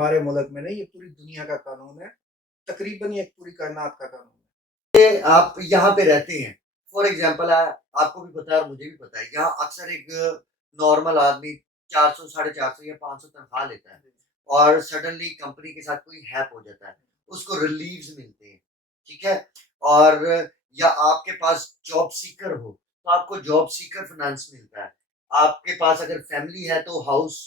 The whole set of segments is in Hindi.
हमारे मुल्क में नहीं, ये पूरी दुनिया का कानून है, तकरीबन ये पूरी कायनात का कानून है। आप यहाँ पे रहते हैं, फॉर एग्जाम्पल आपको भी पता है और मुझे भी पता है, यहाँ अक्सर एक नॉर्मल आदमी 400 साढ़े 400 या 500 तनख्वाह लेता है और सडनली कंपनी के साथ कोई हैप हो जाता है, उसको रिलीव्स मिलते हैं, ठीक है? और या आपके पास जॉब सीकर हो तो आपको जॉब सीकर फाइनेंस मिलता है, आपके पास अगर फैमिली है तो हाउस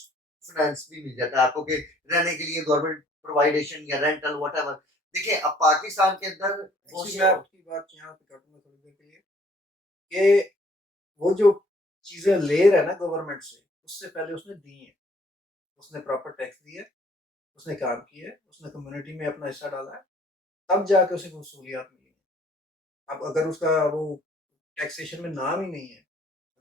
फाइनेंस भी मिल जाता है आपको कि रहने के लिए गवर्नमेंट प्रोवाइडेशन या रेंटल व्हाटएवर। देखिए अब पाकिस्तान के अंदर बहुत एक्चुअली से मैं आपकी बात यहाँ पे काटूँगा थोड़ी देर के लिए कि वो जो चीज़ें ले रहा है ना गवर्नमेंट से, उससे पहले उसने दी हैं। उसने प्रॉपर टैक्स दिया है, उसने काम किया है, उसने कम्युनिटी में अपना हिस्सा डाला है, तब जाके उसे वो सहूलियात मिली हैं। अब अगर उसका वो टैक्सेशन में नाम ही नहीं है,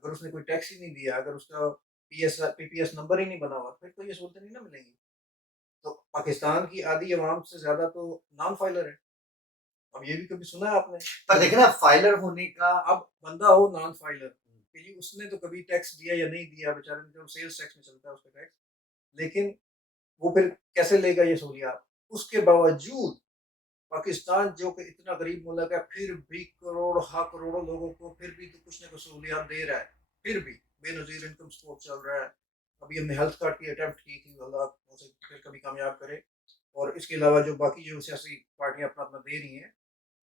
अगर उसने कोई टैक्स ही नहीं दिया, अगर उसका पीपीएस नंबर ही नहीं बना हुआ, फिर तो ये सहूलतें नहीं ना मिलेंगी। तो पाकिस्तान की आधी अवाम से ज़्यादा तो नॉन फाइलर है। अब ये भी कभी सुना है आपने? पर देखे ना फाइलर होने का अब बंदा हो नॉन फाइलर कि जी उसने तो कभी टैक्स दिया या नहीं दिया, बेचारे ने तो सेल्स टैक्स में चलता है उसका टैक्स, लेकिन वो फिर कैसे लेगा ये सहूलियात? उसके बावजूद पाकिस्तान जो कि इतना गरीब मुल्क है, फिर भी करोड़ हा करोड़ों लोगों को फिर भी तो कुछ ना कुछ सहूलियात दे रहा है। फिर भी बेनज़ीर इनकम सपोर्ट चल रहा है। अभी हमने हेल्थ कार्ड की अटेम्प्ट की थी, अल्लाह उसे फिर कभी कामयाब करे। और इसके अलावा जो बाकी जो सियासी पार्टियाँ अपना-अपना दे रही हैं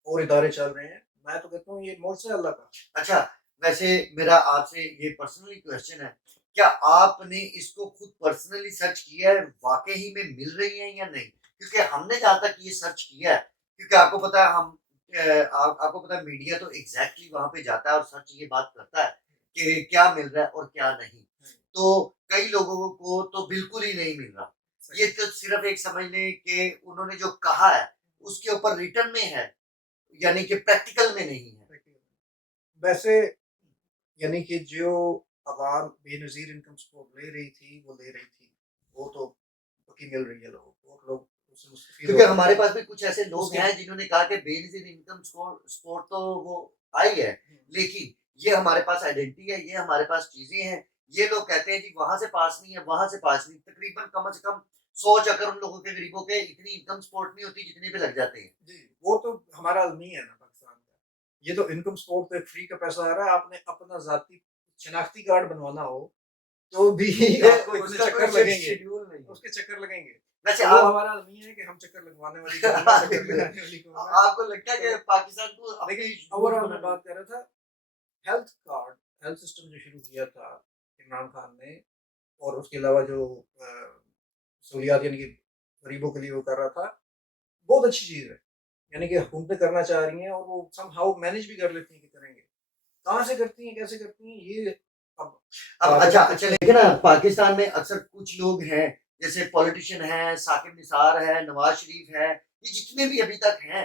और इदारे चल रहे हैं, मैं तो कहता हूँ ये मोर्चा है अल्लाह का। अच्छा, वैसे मेरा आपसे ये पर्सनली क्वेश्चन है, क्या आपने इसको खुद पर्सनली सर्च किया है, वाक़ई में मिल रही हैं या नहीं? क्योंकि हमने जहाँ तक ये सर्च किया है, क्योंकि आपको पता है आपको पता है मीडिया तो एग्ज़ैक्टली वहाँ पे जाता है और सर्च ये बात करता है कि क्या मिल रहा है और क्या नहीं। तो कई लोगों को तो बिल्कुल ही नहीं मिल रहा। ये तो सिर्फ़ एक समझ लें कि उन्होंने जो कहा है, उसके ऊपर रिटन में है, यानी कि प्रैक्टिकल में नहीं है। वैसे यानी कि जो अवाम बेनज़ीर इनकम सपोर्ट ले रही थी, वो ले रही थी। वो तो पक्की मिल रही है लोगों को और लोग उससे मुस्तफ़ीद हो क्योंकि रहे हमारे पास भी कुछ ऐसे हैं। लोग उसके हैं जिन्होंने कहा कि बेनज़ीर इनकम सपोर्ट तो वो आई है, लेकिन ये हमारे पास आइडेंटिटी है, ये हमारे पास चीज़ें हैं। ये लोग कहते हैं जी वहाँ से पास नहीं है, वहाँ से पास नहीं। तकरीबन कम से कम 100 चक्कर उन लोगों के गरीबों के इतनी इनकम सपोर्ट नहीं होती जितने पे लग जाते हैं। जी, वो तो हमारा अलमी है ना पाकिस्तान का। ये तो इनकम सपोर्ट तो एक फ्री का पैसा आ रहा है, आपने अपना ज़ाती शनाख्ती कार्ड बनवाना हो, तो भी ये आपको इतने उसका कोई चक्कर लगेंगे, शेड्यूल नहीं है। उसके चक्कर लगेंगे। वैसे तो वो आप हमारा अलमी है कि हम चक्कर लगवाने वाली कौम है, चक्कर लगाने वाली कौम है। आपको लगता है तो कि पाकिस्तान को अपनी लेकिन रूल्स ओवरऑल मैं बनाने बात कर रहा था, हेल्थ कार्ड, हेल्थ सिस्टम जो शुरू किया था इमरान खान ने और उसके अलावा जो सहूलियात यानी कि गरीबों के लिए वो कर रहा था, बहुत अच्छी चीज़ है। यानी कि हुकूमतें करना चाह रही हैं और वो समहाउ मैनेज भी कर लेती हैं कि करेंगे। कहाँ से करती हैं, कैसे करती हैं, ये अब अब बात है अच्छा कि अच्छा कुछ देखिए ना पाकिस्तान में अक्सर कुछ लोग हैं जैसे पॉलिटिशियन है साकिब निसार है नवाज शरीफ है ये जितने भी अभी तक हैं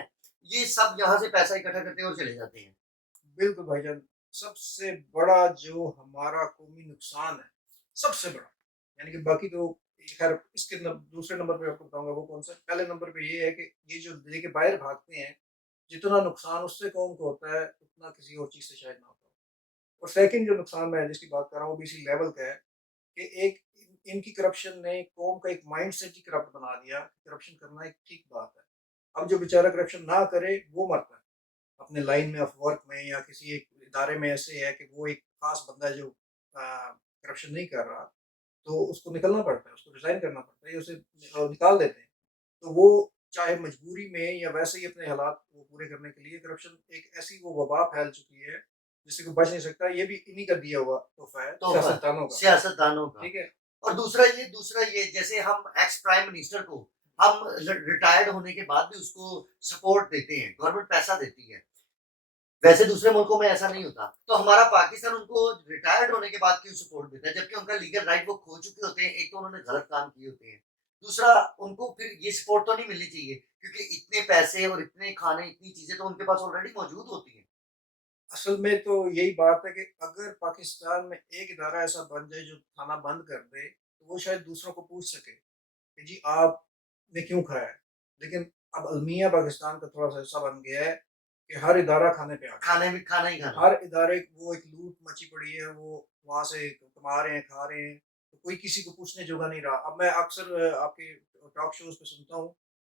ये सब यहाँ से पैसा इकट्ठा करते हैं और चले जाते हैं। बिल्कुल भाईजान, सबसे बड़ा जो हमारा कौमी नुकसान है, सबसे बड़ा, यानी कि बाकी तो खैर इसके दूसरे नंबर पे आपको बताऊँगा वो कौन सा है। पहले नंबर पे ये है कि ये जो लेके बाहर भागते हैं, जितना नुकसान उससे कौम को होता है, उतना किसी और चीज़ से शायद ना होता हो। और सेकंड जो नुकसान मैं जिसकी बात कर रहा हूँ, वो भी इसी लेवल का है कि एक इनकी करप्शन ने कौम का एक माइंडसेट ही करप्ट बना दिया। करप्शन करना एक ठीक बात है। अब जो बेचारा करप्शन ना करे, वो मरता है। अपने लाइन में ऑफ वर्क में या किसी एक इदारे में ऐसे है कि वो एक खास बंदा है जो करप्शन नहीं कर रहा, तो उसको निकलना पड़ता है, उसको रिज़ाइन करना पड़ता है या उसे निकाल देते हैं। तो वो चाहे मजबूरी में या वैसे ही अपने हालात वो पूरे करने के लिए करप्शन एक ऐसी वो वबा फैल चुकी है, जिससे कोई बच नहीं सकता। ये भी इन्हीं का दिया हुआ तोहफ़ा है तोहफा सियासतदानों का, सियासतदानों का। ठीक है? और दूसरा ये जैसे हम एक्स प्राइम मिनिस्टर को हम रिटायर्ड होने के बाद भी उसको सपोर्ट देते हैं गवर्नमेंट पैसा देती है वैसे दूसरे मुल्कों में ऐसा नहीं होता। तो हमारा पाकिस्तान उनको रिटायर्ड होने के बाद क्यों सपोर्ट देता है? जबकि उनका लीगल राइट वो खो चुके होते हैं। एक तो उन्होंने गलत काम किए होते हैं। दूसरा उनको फिर ये सपोर्ट तो नहीं मिलनी चाहिए क्योंकि इतने पैसे और इतने खाने, इतनी चीज़ें तो उनके पास ऑलरेडी मौजूद होती हैं। असल में तो यही बात है कि अगर पाकिस्तान में एक इदारा ऐसा बन जाए जो खाना बंद कर दे, तो वो शायद दूसरों को पूछ सके कि जी आपने क्यों खाया है? लेकिन अब अलमिया पाकिस्तान का थोड़ा-सा ऐसा बन गया है कि हर इदारा खाने पे आ गया खाने में खाना ही है। खाना है। हर इदारे वो एक लूट मची पड़ी है, वो वहाँ से कमा रहे हैं, खा रहे हैं। तो कोई किसी को पूछने जोगा नहीं रहा। अब मैं अक्सर आपके टॉक शोज़ पे सुनता हूँ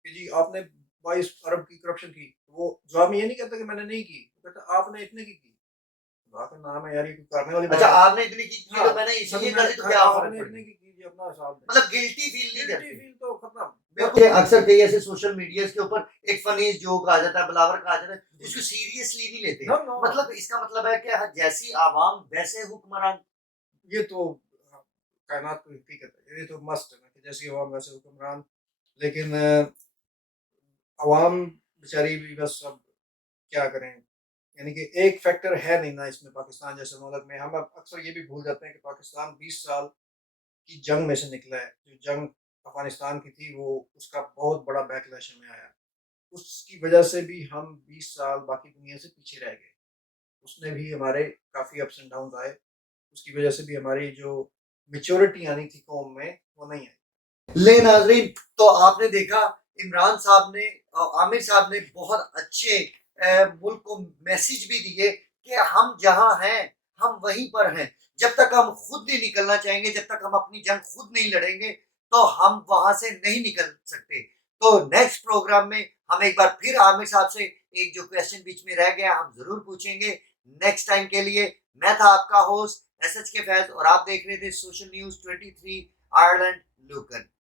कि जी आपने 22 अरब की करप्शन की, तो वो जवाब में ये नहीं कहता कि मैंने नहीं की, वो कहता आपने इतने की। खुदा का नाम है यार, ये कोई करने वाली अच्छा बात है? आपने इतनी की हाँ, तो मैंने मतलब इसीलिए कर मैंने दी तो क्या फ़र्क आपने पड़ इतने गया? की कीजिए, अपना हिसाब दें। मतलब गिल्टी फ़ील नहीं गिल्टी करते। फ़ील तो खत्म। और बिल्कुल, अक्सर कई ऐसे सोशल मीडियाज़ के ऊपर एक फ़नी जोक आ जाता है, ब्लावर का आ जाता है, जी, उसको जी। सीरियसली नहीं लेते। नो, नो, मतलब इसका मतलब है कि जैसी आवाम वैसे हुक्मरान। ये तो हाँ, कायनात की हकीकत है। ये तो मस्ट है ना कि जैसी अवाम वैसे हुक्मरान। लेकिन अवाम बेचारी भी बस अब क्या करें? यानी कि एक फैक्टर है नहीं ना इसमें, पाकिस्तान जैसे मुल्क में हम अब अक्सर ये भी भूल जाते हैं कि पाकिस्तान 20 साल की जंग में से निकला है। जो जंग अफ़गानिस्तान की थी वो उसका बहुत बड़ा बैकलैश हमें आया। उसकी वजह से भी हम 20 साल बाकी दुनिया से पीछे रह गए। उसने भी हमारे काफ़ी अप्स एंड डाउन्स आए। उसकी वजह से भी हमारी जो मैच्योरिटी आनी थी कौम में, वो नहीं आई। ले नाज़रीन, तो आपने देखा इमरान साहब ने आमिर साहब ने बहुत अच्छे मुल्क को मैसेज भी दिए कि हम जहाँ हैं, हम वहीं पर हैं। जब तक हम खुद नहीं निकलना चाहेंगे, जब तक हम अपनी जंग खुद नहीं लड़ेंगे, तो हम वहाँ से नहीं निकल सकते। तो नेक्स्ट प्रोग्राम में हम एक बार फिर आमिर साहब से एक जो क्वेश्चन बीच में रह गया, हम ज़रूर पूछेंगे। नेक्स्ट टाइम के लिए मैं था आपका होस्ट एसएच के फैज़ और आप देख रहे थे सोशल न्यूज़ 23 आयरलैंड लुकन।